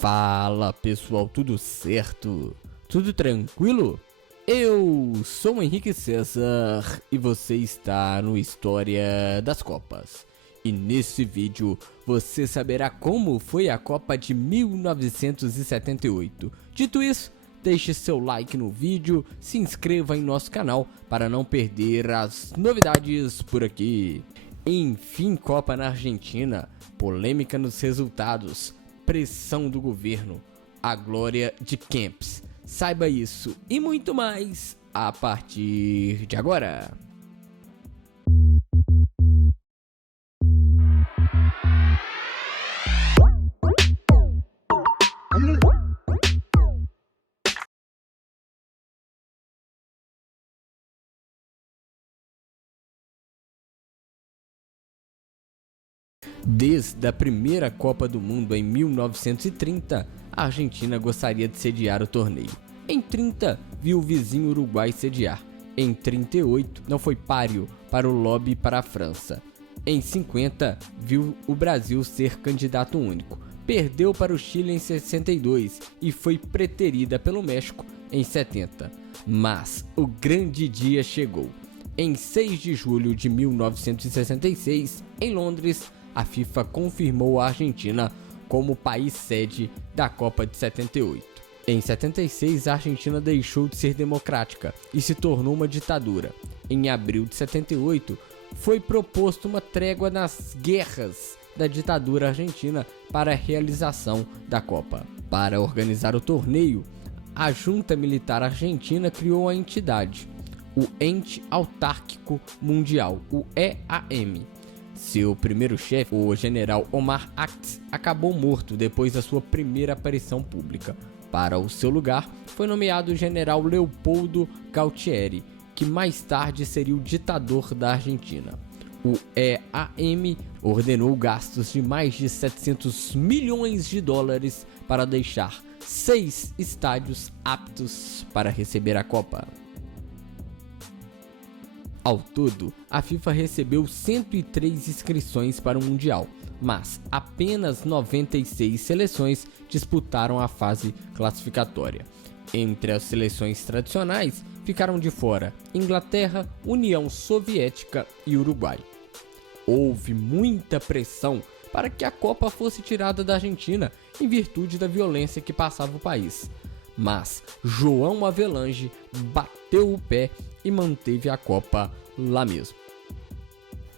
Fala pessoal, tudo certo? Tudo tranquilo? Eu sou o Henrique César e você está no História das Copas. E nesse vídeo você saberá como foi a Copa de 1978. Dito isso, deixe seu like no vídeo, se inscreva em nosso canal para não perder as novidades por aqui. Enfim, Copa na Argentina, polêmica nos resultados, pressão do governo, a glória de Kempes. Saiba isso e muito mais a partir de agora. Desde a primeira Copa do Mundo em 1930, a Argentina gostaria de sediar o torneio. Em 30, viu o vizinho Uruguai sediar. Em 38, não foi páreo para o lobby para a França. Em 50, viu o Brasil ser candidato único. Perdeu para o Chile em 62 e foi preterida pelo México em 70. Mas o grande dia chegou. Em 6 de julho de 1966, em Londres, a FIFA confirmou a Argentina como país sede da Copa de 78. Em 76, a Argentina deixou de ser democrática e se tornou uma ditadura. Em abril de 78, foi proposto uma trégua nas guerras da ditadura argentina para a realização da Copa. Para organizar o torneio, a junta militar argentina criou a entidade, o Ente Autárquico Mundial, o EAM. Seu primeiro chefe, o general Omar Actz, acabou morto depois da sua primeira aparição pública. Para o seu lugar, foi nomeado o general Leopoldo Galtieri, que mais tarde seria o ditador da Argentina. O EAM ordenou gastos de mais de 700 milhões de dólares para deixar 6 estádios aptos para receber a Copa. Ao todo, a FIFA recebeu 103 inscrições para o Mundial, mas apenas 96 seleções disputaram a fase classificatória. Entre as seleções tradicionais, ficaram de fora Inglaterra, União Soviética e Uruguai. Houve muita pressão para que a Copa fosse tirada da Argentina em virtude da violência que passava o país. Mas João Avelange bateu o pé e manteve a Copa lá mesmo.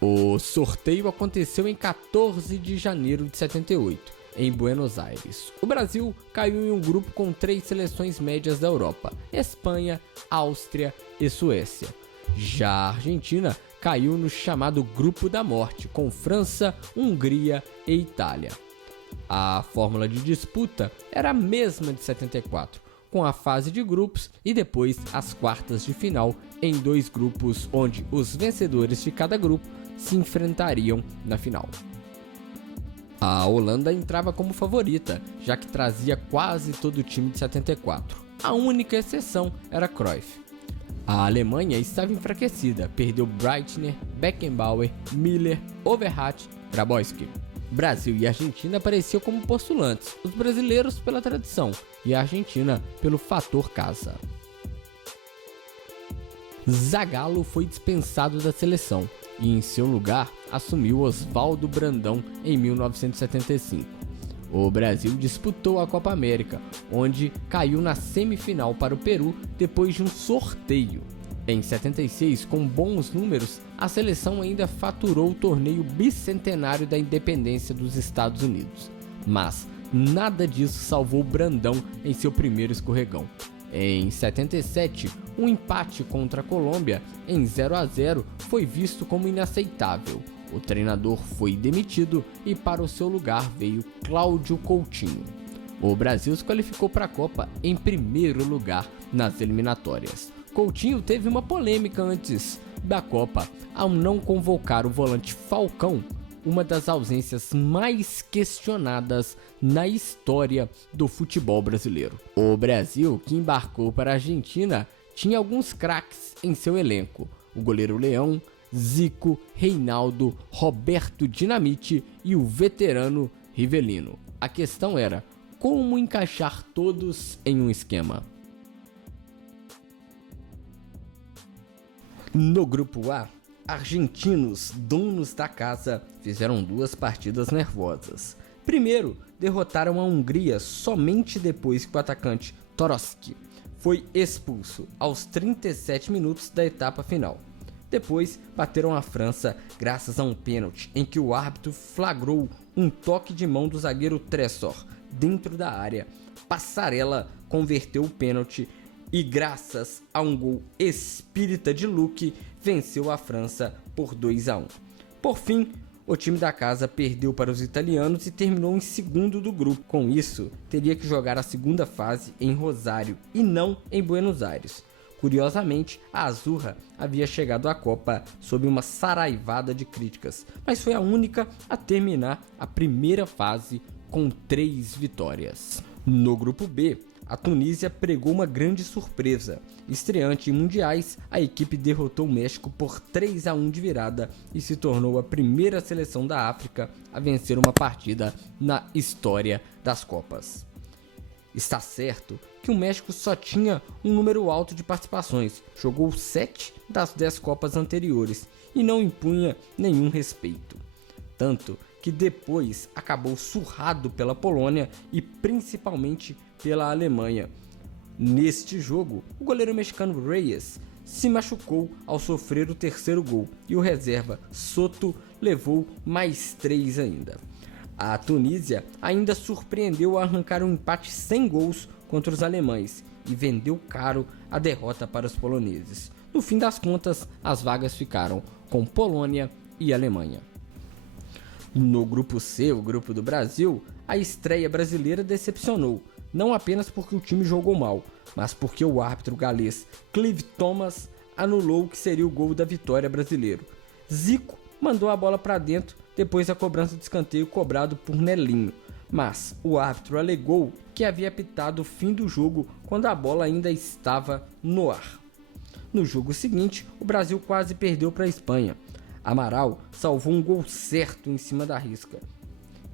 O sorteio aconteceu em 14 de janeiro de 78, em Buenos Aires. O Brasil caiu em um grupo com 3 seleções médias da Europa: Espanha, Áustria e Suécia. Já a Argentina caiu no chamado Grupo da Morte, com França, Hungria e Itália. A fórmula de disputa era a mesma de 74, com a fase de grupos e depois as quartas de final em 2 grupos, onde os vencedores de cada grupo se enfrentariam na final. A Holanda entrava como favorita, já que trazia quase todo o time de 74. A única exceção era Cruyff. A Alemanha estava enfraquecida, perdeu Breitner, Beckenbauer, Miller, Overhatt, Grabowski. Brasil e Argentina apareciam como postulantes, os brasileiros pela tradição e a Argentina pelo fator casa. Zagallo foi dispensado da seleção e em seu lugar assumiu Oswaldo Brandão em 1975. O Brasil disputou a Copa América, onde caiu na semifinal para o Peru depois de um sorteio. Em 76, com bons números, a seleção ainda faturou o torneio bicentenário da independência dos Estados Unidos. Mas nada disso salvou Brandão em seu primeiro escorregão. Em 77, um empate contra a Colômbia em 0-0 foi visto como inaceitável. O treinador foi demitido e para o seu lugar veio Cláudio Coutinho. O Brasil se qualificou para a Copa em primeiro lugar nas eliminatórias. Coutinho teve uma polêmica antes da Copa ao não convocar o volante Falcão, uma das ausências mais questionadas na história do futebol brasileiro. O Brasil, que embarcou para a Argentina, tinha alguns craques em seu elenco: o goleiro Leão, Zico, Reinaldo, Roberto Dinamite e o veterano Rivelino. A questão era como encaixar todos em um esquema. No grupo A, argentinos, donos da casa, fizeram 2 partidas nervosas. Primeiro, derrotaram a Hungria somente depois que o atacante Toroski foi expulso aos 37 minutos da etapa final. Depois, bateram a França graças a um pênalti em que o árbitro flagrou um toque de mão do zagueiro Tressor dentro da área. Passarella converteu o pênalti e, graças a um gol espírita de Luque, venceu a França por 2-1. Por fim, o time da casa perdeu para os italianos e terminou em segundo do grupo. Com isso, teria que jogar a segunda fase em Rosário e não em Buenos Aires. Curiosamente, a Azurra havia chegado à Copa sob uma saraivada de críticas, mas foi a única a terminar a primeira fase com 3 vitórias. No grupo B, a Tunísia pregou uma grande surpresa. Estreante em mundiais, a equipe derrotou o México por 3-1 de virada e se tornou a primeira seleção da África a vencer uma partida na história das Copas. Está certo que o México só tinha um número alto de participações, jogou 7 das 10 Copas anteriores e não impunha nenhum respeito. Tanto que depois acabou surrado pela Polônia e principalmente pela Alemanha. Neste jogo, o goleiro mexicano Reyes se machucou ao sofrer o terceiro gol e o reserva Soto levou mais 3 ainda. A Tunísia ainda surpreendeu ao arrancar um empate sem gols contra os alemães e vendeu caro a derrota para os poloneses. No fim das contas, as vagas ficaram com Polônia e Alemanha. No grupo C, o grupo do Brasil, a estreia brasileira decepcionou, não apenas porque o time jogou mal, mas porque o árbitro galês Clive Thomas anulou o que seria o gol da vitória brasileiro. Zico mandou a bola para dentro depois da cobrança de escanteio cobrado por Nelinho, mas o árbitro alegou que havia apitado o fim do jogo quando a bola ainda estava no ar. No jogo seguinte, o Brasil quase perdeu para a Espanha. Amaral salvou um gol certo em cima da risca.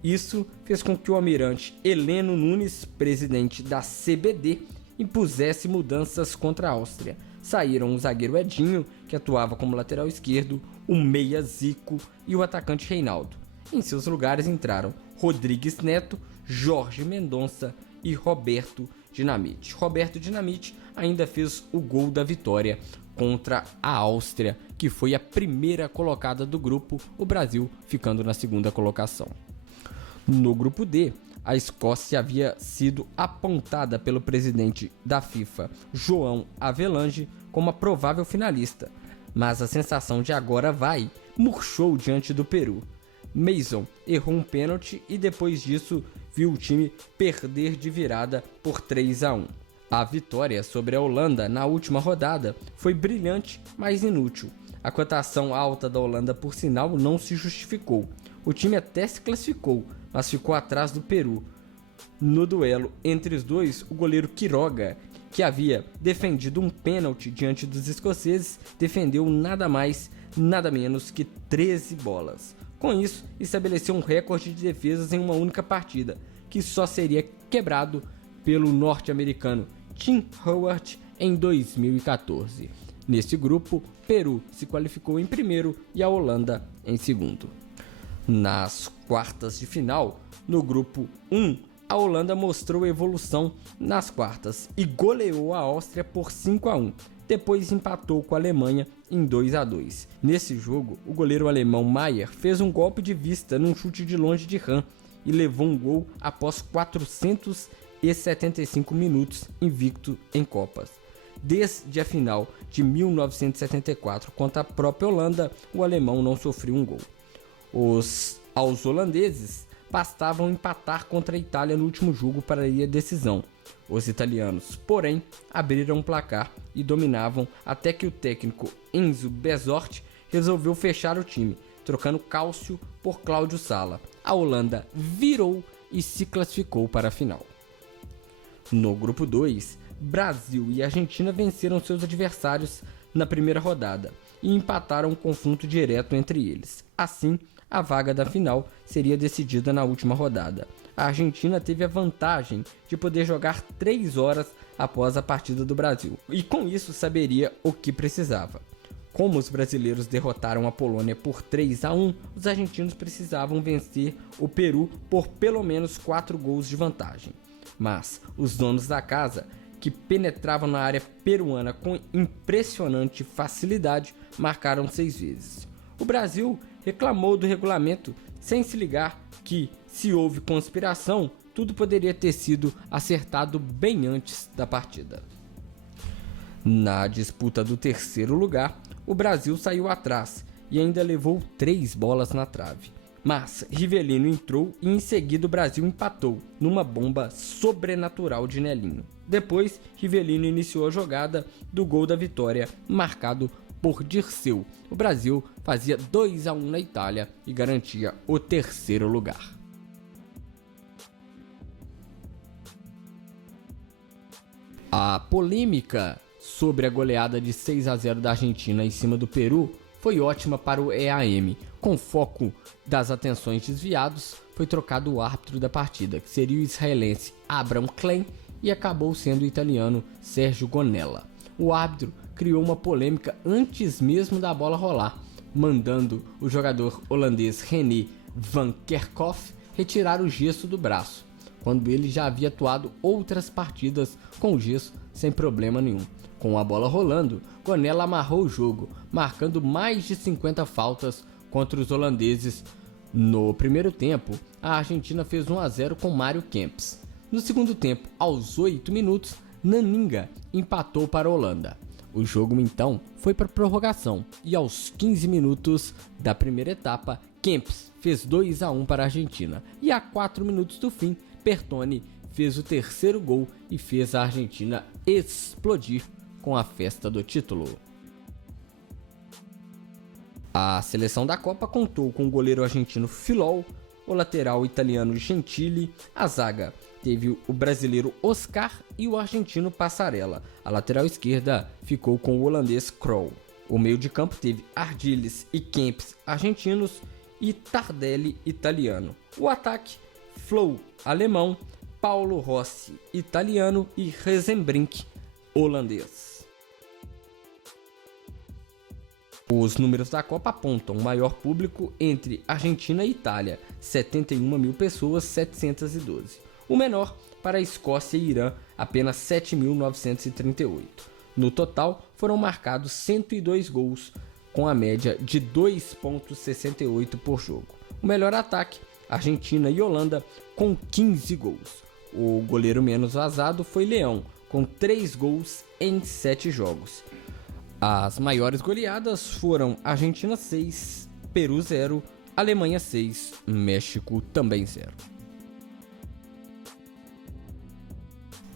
Isso fez com que o almirante Heleno Nunes, presidente da CBD, impusesse mudanças contra a Áustria. Saíram o zagueiro Edinho, que atuava como lateral esquerdo, o meia Zico e o atacante Reinaldo. Em seus lugares entraram Rodrigues Neto, Jorge Mendonça e Roberto Dinamite. Roberto Dinamite ainda fez o gol da vitória contra a Áustria, que foi a primeira colocada do grupo, o Brasil ficando na segunda colocação. No grupo D, a Escócia havia sido apontada pelo presidente da FIFA, João Avelange, como a provável finalista, mas a sensação de agora vai murchou diante do Peru. Mason errou um pênalti e depois disso viu o time perder de virada por 3-1. A vitória sobre a Holanda na última rodada foi brilhante, mas inútil. A cotação alta da Holanda, por sinal, não se justificou. O time até se classificou, mas ficou atrás do Peru. No duelo entre os dois, o goleiro Quiroga, que havia defendido um pênalti diante dos escoceses, defendeu nada mais, nada menos que 13 bolas. Com isso, estabeleceu um recorde de defesas em uma única partida, que só seria quebrado pelo norte-americano Tim Howard em 2014. Neste grupo, Peru se qualificou em primeiro e a Holanda em segundo. Nas quartas de final, no grupo 1, a Holanda mostrou evolução nas quartas e goleou a Áustria por 5-1. Depois empatou com a Alemanha em 2-2. Nesse jogo, o goleiro alemão Maier fez um golpe de vista num chute de longe de Rahn e levou um gol após 475 minutos invicto em Copas. Desde a final de 1974 contra a própria Holanda, o alemão não sofreu um gol. Aos holandeses bastavam empatar contra a Itália no último jogo para ir à decisão. Os italianos, porém, abriram o placar e dominavam até que o técnico Enzo Bezotti resolveu fechar o time, trocando Cálcio por Cláudio Sala. A Holanda virou e se classificou para a final. No grupo 2, Brasil e Argentina venceram seus adversários na primeira rodada e empataram um confronto direto entre eles. Assim, a vaga da final seria decidida na última rodada. a Argentina teve a vantagem de poder jogar 3 horas após a partida do Brasil, e com isso saberia o que precisava. Como os brasileiros derrotaram a Polônia por 3-1, os argentinos precisavam vencer o Peru por pelo menos 4 gols de vantagem. Mas os donos da casa, que penetravam na área peruana com impressionante facilidade, marcaram 6 vezes. O Brasil reclamou do regulamento sem se ligar que, se houve conspiração, tudo poderia ter sido acertado bem antes da partida. Na disputa do terceiro lugar, o Brasil saiu atrás e ainda levou 3 bolas na trave. Mas Rivelino entrou e em seguida o Brasil empatou numa bomba sobrenatural de Nelinho. Depois, Rivelino iniciou a jogada do gol da vitória, marcado por Dirceu. O Brasil fazia 2-1 na Itália e garantia o terceiro lugar. A polêmica sobre a goleada de 6-0 da Argentina em cima do Peru foi ótima para o EAM. Com foco das atenções desviados, foi trocado o árbitro da partida, que seria o israelense Abraham Klein, e acabou sendo o italiano Sergio Gonella. O árbitro criou uma polêmica antes mesmo da bola rolar, mandando o jogador holandês René van Kerkhoff retirar o gesso do braço, quando ele já havia atuado outras partidas com o gesso sem problema nenhum. Com a bola rolando, Gonella amarrou o jogo, marcando mais de 50 faltas contra os holandeses. No primeiro tempo, a Argentina fez 1-0 com Mário Kempes. No segundo tempo, aos 8 minutos, Naninga empatou para a Holanda. O jogo então foi para prorrogação e aos 15 minutos da primeira etapa, Kempes fez 2-1 para a Argentina. E a 4 minutos do fim, Bertone fez o terceiro gol e fez a Argentina explodir com a festa do título. A seleção da Copa contou com o goleiro argentino Filol, o lateral italiano Gentili, a zaga teve o brasileiro Oscar e o argentino Passarella. A lateral esquerda ficou com o holandês Krol. O meio de campo teve Ardiles e Kempes argentinos e Tardelli italiano. O ataque, Flow alemão, Paulo Rossi italiano e Rezenbrink holandês. Os números da Copa apontam o maior público entre Argentina e Itália, 71 mil pessoas, 712. O menor para a Escócia e Irã, apenas 7.938. No total, foram marcados 102 gols, com a média de 2,68 por jogo. O melhor ataque, Argentina e Holanda, com 15 gols. O goleiro menos vazado foi Leão, com 3 gols em 7 jogos. As maiores goleadas foram Argentina 6, Peru 0, Alemanha 6, México também 0.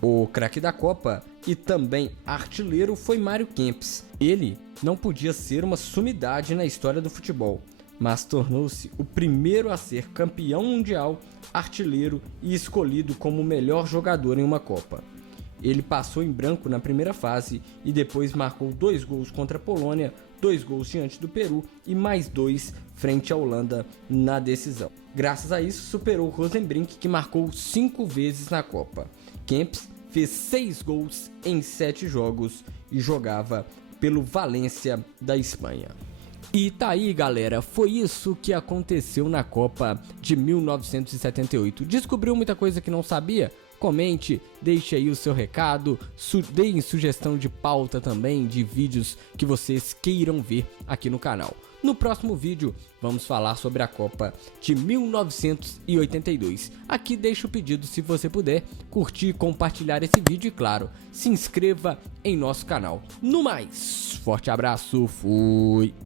O craque da Copa e também artilheiro foi Mário Kempes. Ele não podia ser uma sumidade na história do futebol, mas tornou-se o primeiro a ser campeão mundial, artilheiro e escolhido como o melhor jogador em uma Copa. Ele passou em branco na primeira fase e depois marcou 2 gols contra a Polônia, 2 gols diante do Peru e mais 2 frente à Holanda na decisão. Graças a isso, superou Rosenbrink, que marcou 5 vezes na Copa. Kempes fez 6 gols em 7 jogos e jogava pelo Valência da Espanha. E tá aí, galera, foi isso que aconteceu na Copa de 1978. Descobriu muita coisa que não sabia? Comente, deixe aí o seu recado, deem sugestão de pauta também, de vídeos que vocês queiram ver aqui no canal. No próximo vídeo, vamos falar sobre a Copa de 1982. Aqui deixo o pedido, se você puder, curtir, compartilhar esse vídeo e, claro, se inscreva em nosso canal. No mais, forte abraço, fui!